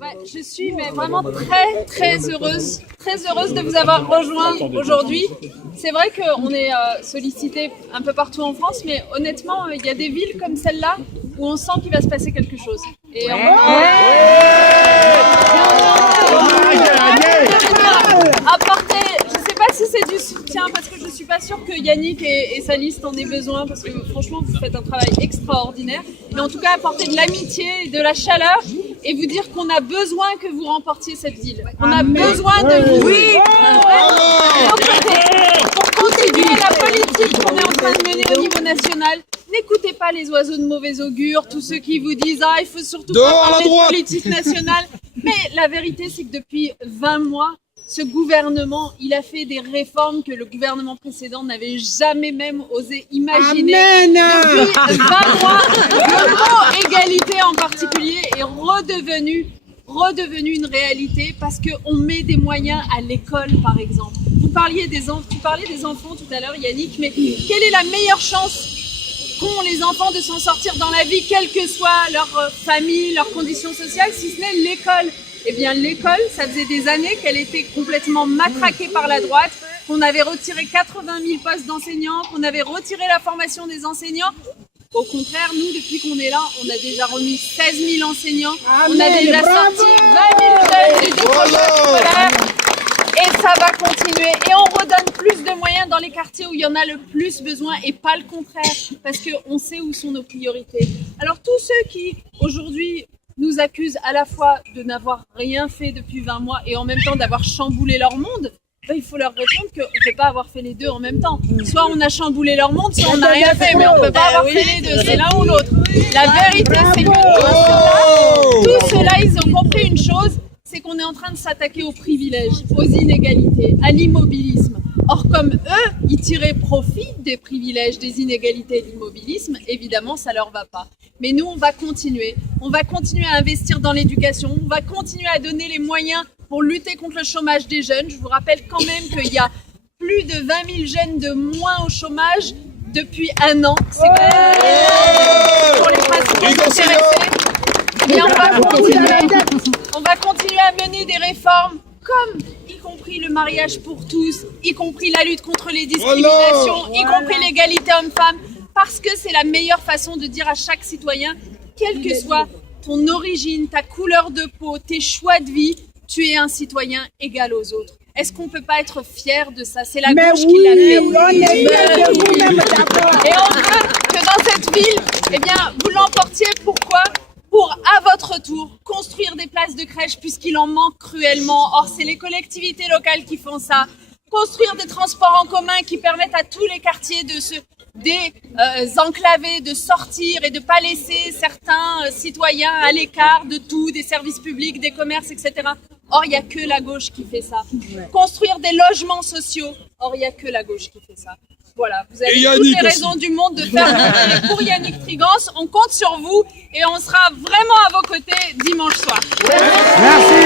Ouais, je suis vraiment très heureuse de vous avoir rejoint aujourd'hui. C'est vrai qu'on est sollicité un peu partout en France, mais honnêtement, il y a des villes comme celle-là où on sent qu'il va se passer quelque chose. Et apporter, je sais pas si c'est du soutien, parce que je suis pas sûre que Yannick et sa liste en aient besoin, parce que franchement vous faites un travail extraordinaire, mais en tout cas apporter de l'amitié, de la chaleur, et vous dire qu'on a besoin que vous remportiez cette ville. On a besoin de vous. Oui. Pour continuer la politique qu'on est en train de mener au niveau national. N'écoutez pas les oiseaux de mauvais augure, tous ceux qui vous disent « Ah, il faut surtout pas parler de politique nationale ». Mais la vérité, c'est que depuis 20 mois, ce gouvernement, il a fait des réformes que le gouvernement précédent n'avait jamais même osé imaginer. Amen. Depuis 20 mois, le mot égalité en particulier est redevenu une réalité parce qu'on met des moyens à l'école, par exemple. Tu parlais des enfants tout à l'heure, Yannick, mais quelle est la meilleure chance qu'ont les enfants de s'en sortir dans la vie, quelle que soit leur famille, leurs conditions sociales, si ce n'est l'école? Eh bien, l'école, ça faisait des années qu'elle était complètement matraquée par la droite, qu'on avait retiré 80 000 postes d'enseignants, qu'on avait retiré la formation des enseignants. Au contraire, nous, depuis qu'on est là, on a déjà remis 16 000 enseignants, on a déjà sorti 20 000 jeunes du décrochage scolaire, et ça va continuer. Et on redonne plus de moyens dans les quartiers où il y en a le plus besoin, et pas le contraire, parce qu'on sait où sont nos priorités. Alors, tous ceux qui, aujourd'hui, nous accusent à la fois de n'avoir rien fait depuis 20 mois et en même temps d'avoir chamboulé leur monde, il faut leur répondre qu'on ne peut pas avoir fait les deux en même temps. Soit on a chamboulé leur monde, soit on n'a rien fait, mais on ne peut pas avoir fait les deux, c'est l'un ou l'autre. La vérité, c'est que tous ceux-là, ils ont compris une chose, c'est qu'on est en train de s'attaquer aux privilèges, aux inégalités, à l'immobilisme. Or, comme eux, ils tiraient profit des privilèges, des inégalités et de l'immobilisme, évidemment, ça leur va pas. Mais nous, on va continuer à investir dans l'éducation, on va continuer à donner les moyens pour lutter contre le chômage des jeunes. Je vous rappelle quand même qu'il y a plus de 20 000 jeunes de moins au chômage depuis 1 an. C'est quand même pour les principaux intéressés. Et on va continuer à mener des réformes comme y compris le mariage pour tous, y compris la lutte contre les discriminations, y compris l'égalité homme-femme, parce que c'est la meilleure façon de dire à chaque citoyen, quelle que soit ton origine, ta couleur de peau, tes choix de vie, tu es un citoyen égal aux autres. Est-ce qu'on ne peut pas être fier de ça? C'est la gauche qui l'a fait. Et on veut que dans cette ville, eh bien, vous l'emportiez. Pourquoi? Pour, à votre tour, construire des places de crèche puisqu'il en manque cruellement. Or, c'est les collectivités locales qui font ça. Construire des transports en commun qui permettent à tous les quartiers de se désenclaver, de sortir et de ne pas laisser certains citoyens à l'écart de tout, des services publics, des commerces, etc. Or, il n'y a que la gauche qui fait ça. Construire des logements sociaux. Or, il n'y a que la gauche qui fait ça. Voilà, vous avez toutes les raisons du monde de faire voter pour Yannick Trigance. On compte sur vous et on sera vraiment à vos côtés dimanche soir. Merci.